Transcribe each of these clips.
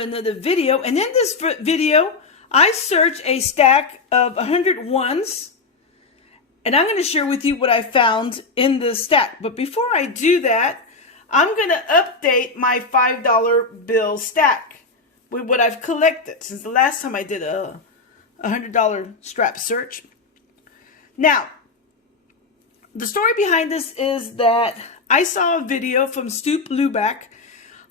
another video, and in this video I searched a stack of 100 ones, and I'm going to share with you what I found in this stack. But before I do that, I'm going to update my $5 bill stack with what I've collected since the last time I did a $100 strap search. Now, the story behind this is that I saw a video from Stu Luback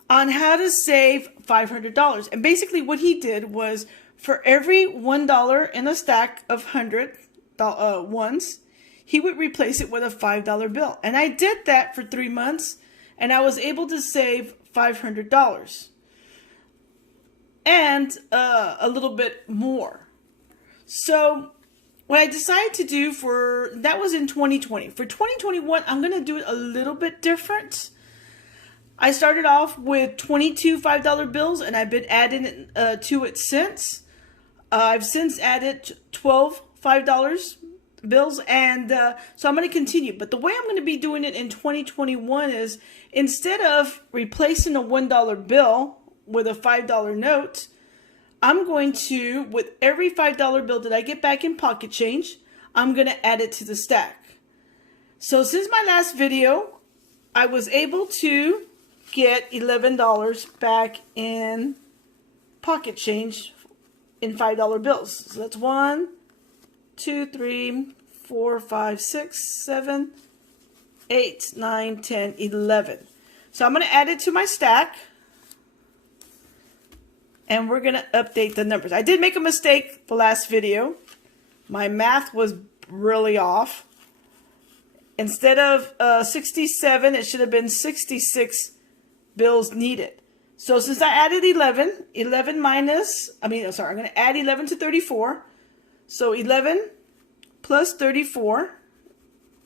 on how to save $500. And basically what he did was, for every $1 in a stack of 100 ones, he would replace it with a $5 bill. And I did that for 3 months, and I was able to save $500 and a little bit more. So what I decided to do that was in 2020. For 2021, I'm going to do it a little bit different. I started off with 22 $5 bills, and I've been adding to it since. I've since added 12 $5 bills, and so I'm going to continue. But the way I'm going to be doing it in 2021 is, instead of replacing a $1 bill with a $5 note, I'm going to, with every $5 bill that I get back in pocket change, I'm going to add it to the stack. So since my last video, I was able to get $11 back in pocket change in $5 bills. So that's 1, 2, 3, 4, 5, 6, 7, 8, 9, 10, 11. So I'm going to add it to my stack, and we're going to update the numbers. I did make a mistake the last video. My math was really off. Instead of 67, it should have been 66 bills needed. So since I added 11 minus, I'm going to add 11 to 34. So 11 plus 34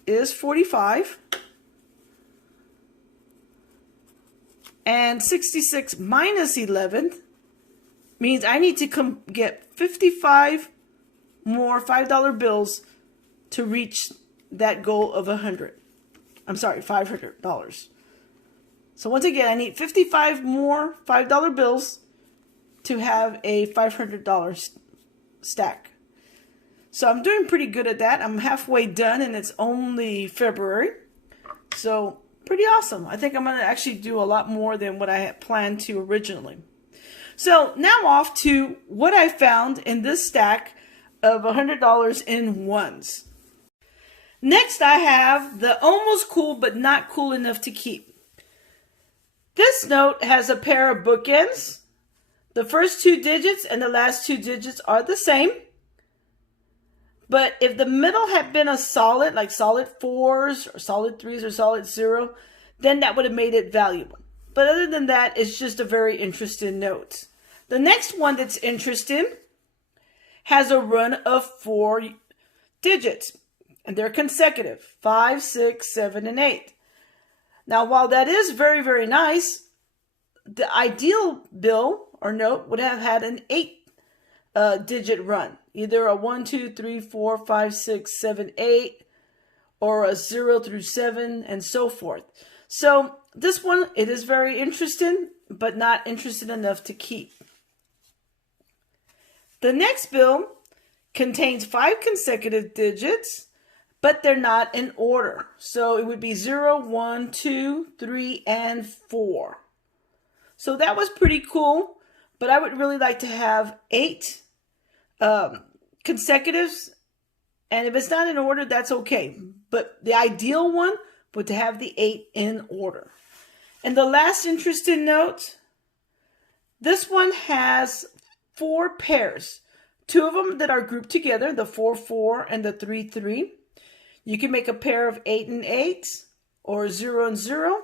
is 45. And 66 minus 11 means I need to get 55 more $5 bills to reach that goal of $500. So once again, I need 55 more $5 bills to have a $500 stack. So I'm doing pretty good at that. I'm halfway done, and it's only February. So pretty awesome. I think I'm going to actually do a lot more than what I had planned to originally. So now off to what I found in this stack of $100 in ones. Next, I have the almost cool but not cool enough to keep. This note has a pair of bookends. The first 2 digits and the last 2 digits are the same. But if the middle had been a solid, like solid 4s or solid 3s or solid 0, then that would have made it valuable. But other than that, it's just a very interesting note. The next one that's interesting has a run of 4 digits, and they're consecutive: 5, 6, 7, and 8. Now, while that is very, very nice, the ideal bill or note would have had an 8-digit run, either a 1, 2, 3, 4, 5, 6, 7, 8, or a 0 through 7, and so forth. So this one, it is very interesting, but not interesting enough to keep. The next bill contains 5 consecutive digits, but they're not in order. So it would be 0, 1, 2, 3, and 4. So that was pretty cool, but I would really like to have 8 consecutives. And if it's not in order, that's okay. But the ideal one would to have the 8 in order. And the last interesting note, this one has 4 pairs. 2 of them that are grouped together, the 4, 4, and the 3, 3. You can make a pair of 8 and 8, or 0 and 0,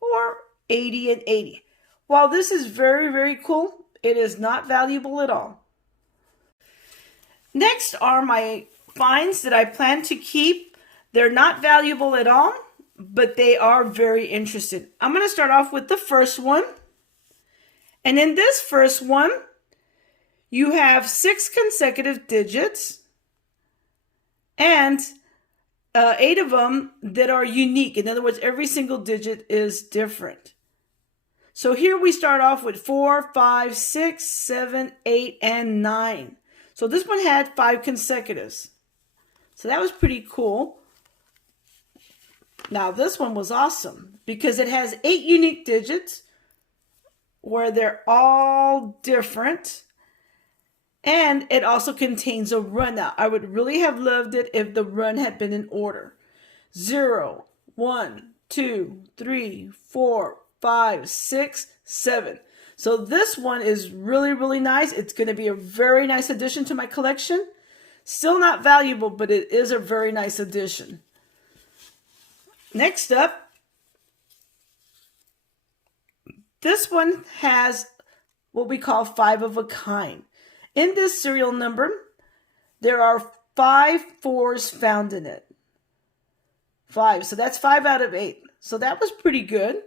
or 80 and 80. While this is very, very cool, it is not valuable at all. Next are my finds that I plan to keep. They're not valuable at all, but they are very interesting. I'm going to start off with the first one. And in this first one, you have 6 consecutive digits and 8 of them that are unique. In other words, every single digit is different. So here we start off with 4, 5, 6, 7, 8, and 9. So this one had 5 consecutives. So that was pretty cool. Now this one was awesome because it has 8 unique digits where they're all different. And it also contains a run. Now, I would really have loved it if the run had been in order. 0, 1, 2, 3, 4, 5, 6, 7. So this one is really, really nice. It's going to be a very nice addition to my collection. Still not valuable, but it is a very nice addition. Next up, this one has what we call 5 of a kind. In this serial number, there are 5 4s found in it. 5, so that's 5 out of 8. So that was pretty good.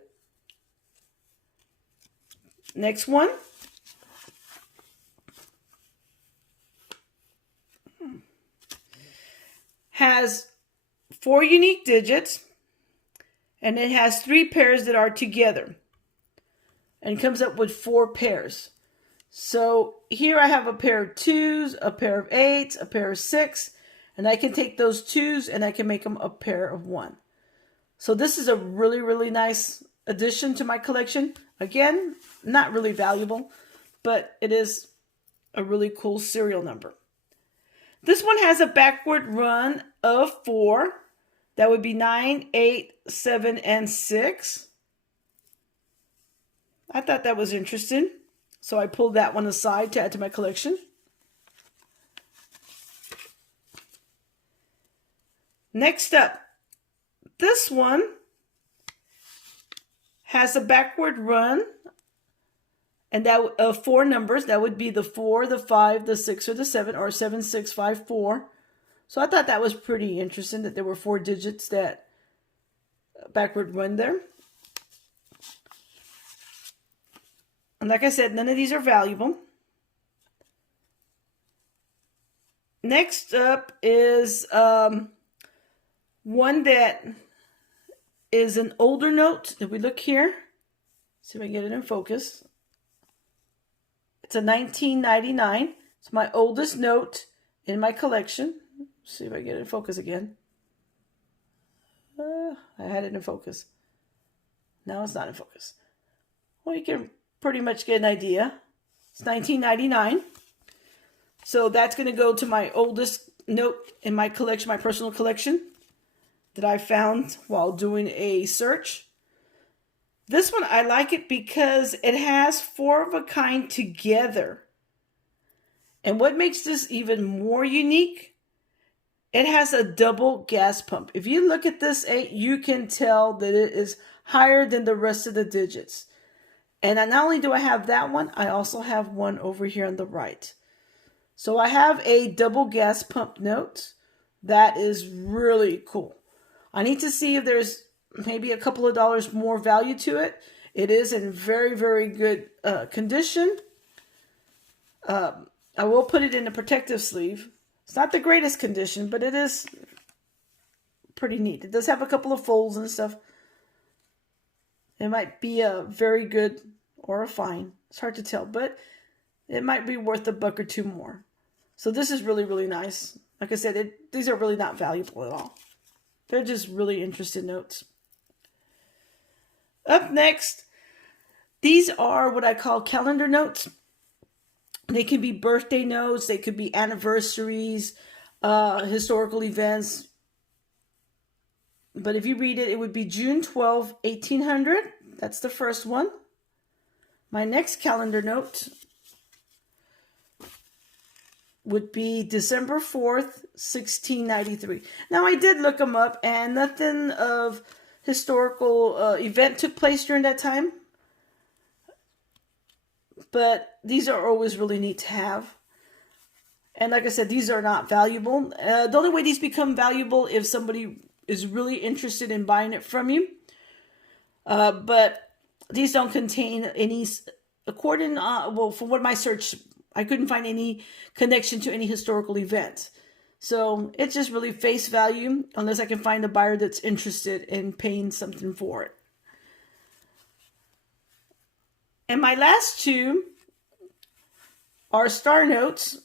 Next one. Has 4 unique digits, and it has 3 pairs that are together, and comes up with 4 pairs. So here I have a pair of 2s, a pair of 8s, a pair of 6, and I can take those 2s and I can make them a pair of 1. So this is a really, really nice addition to my collection. Again, not really valuable, but it is a really cool serial number. This one has a backward run of 4. That would be 9, 8, 7, and 6. I thought that was interesting. So I pulled that one aside to add to my collection. Next up, this one has a backward run, and that of 4 numbers. That would be the 4, the 5, the 6, or the 7, or 7, 6, 5, 4. So I thought that was pretty interesting that there were 4 digits that backward run there. And like I said, none of these are valuable. Next up is one that is an older note. If we look here, see if I can get it in focus. It's a 1999. It's my oldest note in my collection. Let's see if I get it in focus again. I had it in focus. Now it's not in focus. Well, you can pretty much get an idea. It's 1999. So that's going to go to my oldest note in my collection, my personal collection, that I found while doing a search. This one, I like it because it has 4 of a kind together. And what makes this even more unique, it has a double gas pump. If you look at this 8, you can tell that it is higher than the rest of the digits. And not only do I have that one, I also have one over here on the right. So I have a double gas pump note. That is really cool. I need to see if there's maybe a couple of dollars more value to it. It is in very, very good condition. I will put it in a protective sleeve. It's not the greatest condition, but it is pretty neat. It does have a couple of folds and stuff. It might be a very good or a fine. It's hard to tell, but it might be worth $1 or $2 more. So this is really, really nice. Like I said, these are really not valuable at all. They're just really interesting notes. Up next, these are what I call calendar notes. They can be birthday notes. They could be anniversaries, historical events. But if you read it, it would be June 12, 1800. That's the first one. My next calendar note would be December 4th, 1693. Now, I did look them up, and nothing of historical event took place during that time. But these are always really neat to have. And like I said, these are not valuable. The only way these become valuable if somebody is really interested in buying it from you. But these don't contain any, according, well, from what my search, I couldn't find any connection to any historical event. So it's just really face value, unless I can find a buyer that's interested in paying something for it. And my last two are star notes.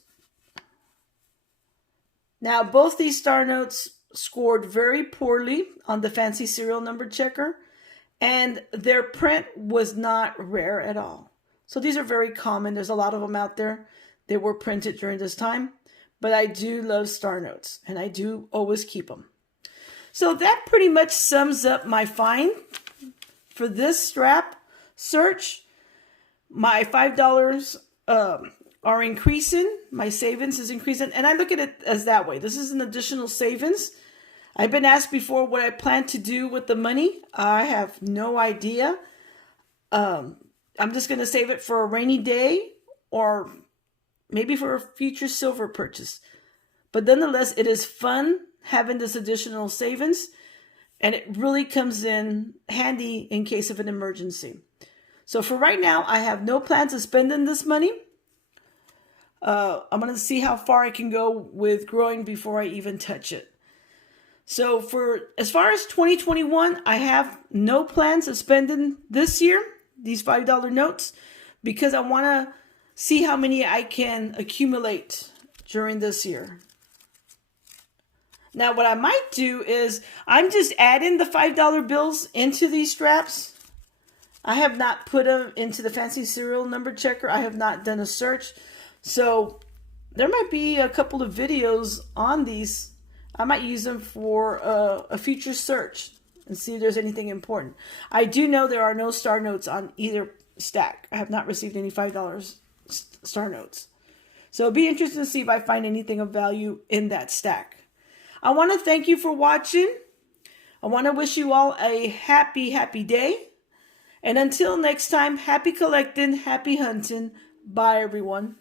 Now, both these star notes scored very poorly on the fancy serial number checker, and their print was not rare at all. So these are very common. There's a lot of them out there. They were printed during this time, but I do love star notes, and I do always keep them. So that pretty much sums up my find for this strap search. My $5 are increasing. My savings is increasing. And I look at it as that way. This is an additional savings. I've been asked before what I plan to do with the money. I have no idea. I'm just going to save it for a rainy day or maybe for a future silver purchase. But nonetheless, it is fun having this additional savings. And it really comes in handy in case of an emergency. So for right now, I have no plans of spending this money. I'm going to see how far I can go with growing before I even touch it. So for as far as 2021, I have no plans of spending this year, these $5 notes, because I want to see how many I can accumulate during this year. Now, what I might do is I'm just adding the $5 bills into these straps. I have not put them into the fancy serial number checker. I have not done a search. So there might be a couple of videos on these. I might use them for a future search and see if there's anything important. I do know there are no star notes on either stack. I have not received any $5 star notes. So it'll be interesting to see if I find anything of value in that stack. I want to thank you for watching. I want to wish you all a happy, happy day. And until next time, happy collecting, happy hunting. Bye, everyone.